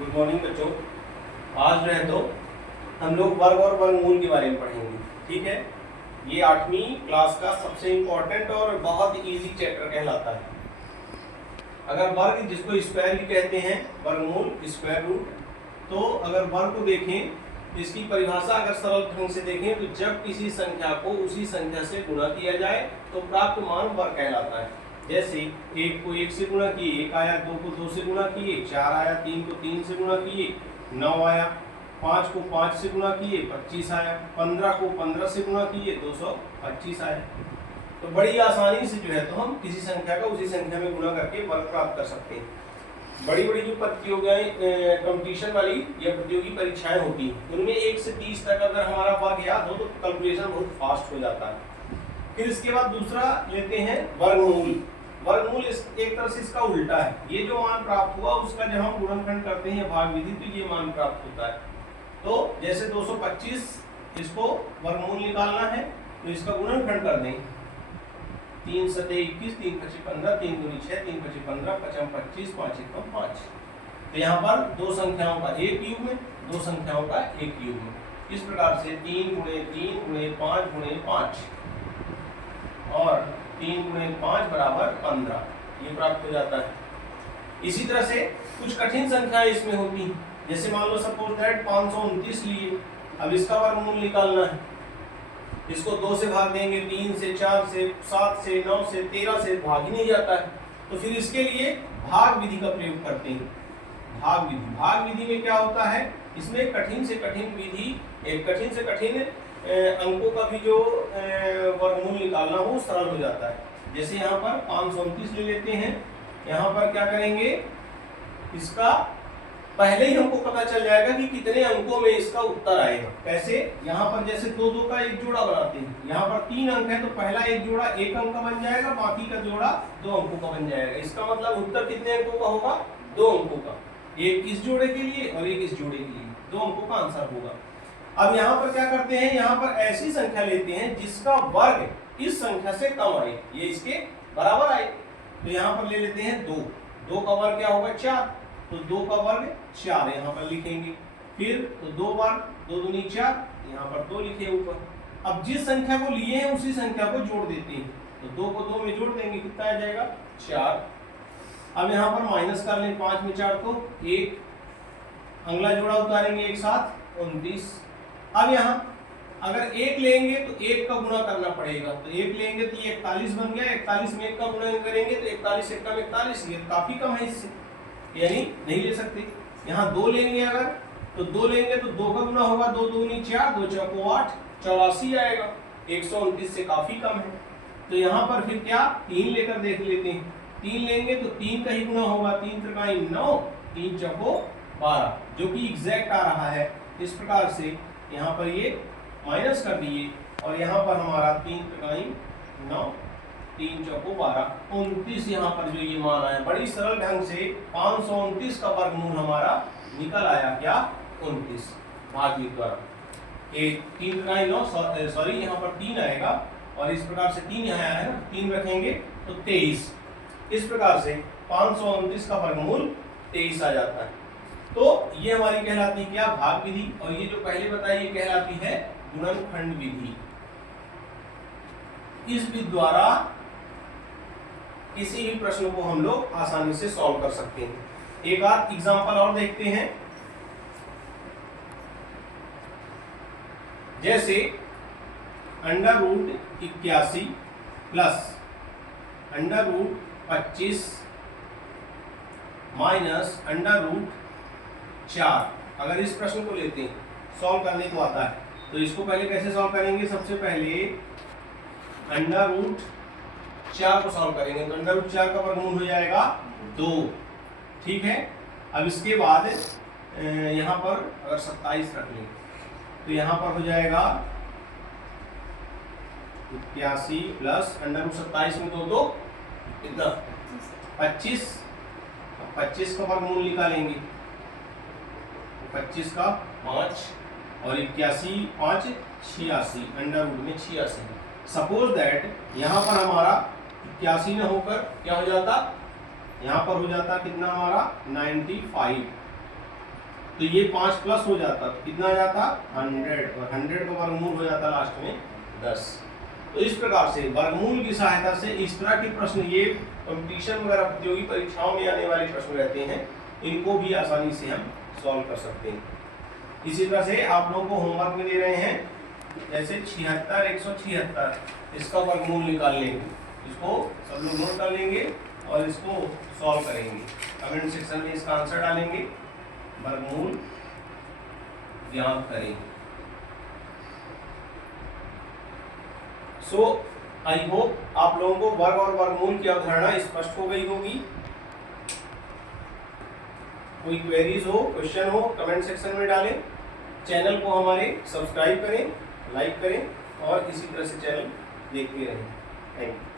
Good morning बच्चों। आज जो है तो हम लोग वर्ग और वर्गमूल के बारे में पढ़ेंगे। ठीक है, ये 8वीं क्लास का सबसे इम्पोर्टेंट और बहुत इजी चैप्टर कहलाता है। अगर वर्ग, जिसको स्क्वायर भी कहते हैं, वर्गमूल स्क्वायर रूट, तो अगर वर्ग को देखें, इसकी परिभाषा अगर सरल ढंग से देखें तो जब किसी संख्या को उसी संख्या से गुणा किया जाए तो प्राप्त मान वर्ग कहलाता है। जैसे 1 को 1 से गुणा किए 1 आया, 2 को 2 से गुणा किए 4 आया, 3 को 3 से गुणा किए 9 आया, 5 को 5 से गुणा किए 25 आया, 15 को 15 से गुणा किए 225 आया। तो बड़ी आसानी से जो है तो हम किसी संख्या का उसी संख्या में गुणा करके वर्ग प्राप्त कर सकते हैं। बड़ी बड़ी जो प्रतियोगिताएं, कंपटीशन वाली या प्रतियोगी परीक्षाएं होती हैं, उनमें 1 से 30 तक अगर हमारा वर्ग याद हो तो कैलकुलेशन बहुत फास्ट हो जाता है। फिर इसके बाद दूसरा लेते हैं वर्गमूल। वर्गमूल एक तरह से इसका उल्टा है। ये जो मान प्राप्त हुआ उसका जब हम गुणनखंड करते हैं भाग विधि तो ये मान प्राप्त होता है। तो जैसे 225, इसको वर्गमूल निकालना है तो इसका गुणनखंड कर दें। 3 सते 21, 3 पचे 15, 3 दूनी 6, 3 पचे 15, 5 25, 5 एकम 5। तो यहाँ पर दो संख्याओं का एक युग्म, दो संख्याओं का एक युग्म। इस प्रकार से 3 गुणे 3 गुणे 5 गुणे 5 और 3 गुणे 5 बराबर 15, ये प्राप्त हो जाता है। इसी तरह से कुछ कठिन संख्याएं इसमें होती हैं। जैसे मान लो सपोज दैट 529 लिए, अब इसका वर्गमूल निकालना है। इसको 2 से भाग देंगे, 3 से, 4 से, 7 से, 9 से, 13 से भाग ही नहीं जाता है। तो फिर इसके लिए भाग विधि का प्रयोग करते हैं। भाग विधि, भाग विधि में क्या होता है, इसमें कठिन से कठिन विधि, एक कठिन से कठिन अंकों का भी जो वर्गमूल निकालना हो सरल हो जाता है। जैसे यहाँ पर 529 ले लेते हैं। यहाँ पर क्या करेंगे, इसका पहले ही हमको पता चल जाएगा कि कितने अंकों में इसका उत्तर आएगा। कैसे, यहाँ पर जैसे 2 का एक जोड़ा बनाते हैं। यहाँ पर 3 अंक है तो पहला एक जोड़ा 1 अंक का बन जाएगा, बाकी का जोड़ा 2 अंकों का बन जाएगा। इसका मतलब उत्तर कितने अंकों का होगा, 2 अंकों का। एक इस जोड़े के लिए और एक इस जोड़े के लिए, 2 अंकों का आंसर होगा। अब यहाँ पर क्या करते हैं, यहाँ पर ऐसी संख्या लेते हैं जिसका वर्ग इस संख्या से कम आए, ये इसके बराबर आए। तो यहाँ पर ले लेते हैं 2, 2 का वर्ग क्या होगा 4, तो 2 का वर्ग 4 यहाँ पर लिखेंगे। फिर तो 2 वर्ग, 2 दूनी 4, यहाँ पर 2 लिखे ऊपर। अब जिस संख्या को लिए हैं उसी संख्या को जोड़ देते हैं। तो 2 को 2 में जोड़ देंगे, कितना आ जाएगा 4। अब यहाँ पर माइनस कर लें, 5 में 4 तो 1, अगला जोड़ा उतारेंगे एक साथ 29। अब यहाँ अगर 1 लेंगे तो 1 का गुणा करना पड़ेगा। तो 1 लेंगे तो ये 41 बन गया, 41 में 1 का गुणा करेंगे तो 41 1 कम 41, ये काफी कम है इससे, यानी नहीं ले सकते। यहाँ 2 लेंगे अगर, तो 2 लेंगे तो 2 का गुणा होगा, 2 दूनी 4, 2 चौको 8, 84 आएगा। 129 से काफी कम है। तो यहाँ पर फिर क्या, 3 लेकर देख लेते हैं। 3 लेंगे तो 3 का ही गुणा होगा, 3 त्रिकाई 9, 3 चौको 12, जो कि एग्जैक्ट आ रहा है। इस प्रकार से यहाँ पर ये माइनस कर दिए और यहाँ पर हमारा 3 त्रिकाई 9, 3 चौको 12, 29 यहाँ पर जो ये मान आया, बड़ी सरल ढंग से 529 का वर्गमूल हमारा निकल आया। क्या, 29 भाग विधि द्वारा। ये 3 त्रिकाई 9, सॉरी यहाँ पर 3 आएगा और इस प्रकार से 3 यहाँ आया है ना, 3 रखेंगे तो 23। इस प्रकार से 529 का वर्गमूल 23 आ जाता है। तो ये हमारी कहलाती है क्या, भाग विधि। और ये जो पहले बताई ये कहलाती है गुणनखंड विधि। इस विधि द्वारा किसी भी प्रश्न को हम लोग आसानी से सॉल्व कर सकते हैं। एक आध एग्जांपल और देखते हैं। जैसे √81 प्लस √25 माइनस √4, अगर इस प्रश्न को लेते हैं, सॉल्व करने को आता है तो इसको पहले कैसे सॉल्व करेंगे, सबसे पहले √4 को सॉल्व करेंगे तो √4 का वर्गमूल हो जाएगा 2। ठीक है, अब इसके बाद यहाँ पर अगर 27 रख लें तो यहाँ पर हो जाएगा 81 प्लस √27 में 2 कितना 25, 25 का वर्गमूल निकालेंगे, 25 का 5 और 81 5 86, अंडर रूट में 86। सपोज दैट यहाँ पर हमारा 81 न होकर क्या हो जाता, यहाँ पर हो जाता कितना हमारा 95। तो ये 5 प्लस हो जाता तो कितना आ जाता 100, और 100 का वर्गमूल हो जाता लास्ट में 10। तो इस प्रकार से वर्गमूल की सहायता से इस तरह के प्रश्न, ये कंपटीशन वगैरह प्रतियोगी परीक्षाओं में आने वाले प्रश्न रहते हैं, इनको भी आसानी से हम सॉल्व कर सकते हैं। इसी तरह से आप लोगों को होमवर्क में दे रहे हैं, जैसे 76 176 इसका वर्गमूल निकालने को, इसको सब लोग नोट कर लेंगे और इसको सॉल्व करेंगे। कमेंट सेक्शन में इसका आंसर डालेंगे, वर्गमूल ज्ञात करेंगे। सो आई होप आप लोगों को वर्ग और वर्गमूल की अवधारणा स्पष्ट हो गई होगी। कोई क्वेरीज हो, क्वेश्चन हो, कमेंट सेक्शन में डालें। चैनल को हमारे सब्सक्राइब करें, लाइक करें और इसी तरह से चैनल देखते रहें। Thank you.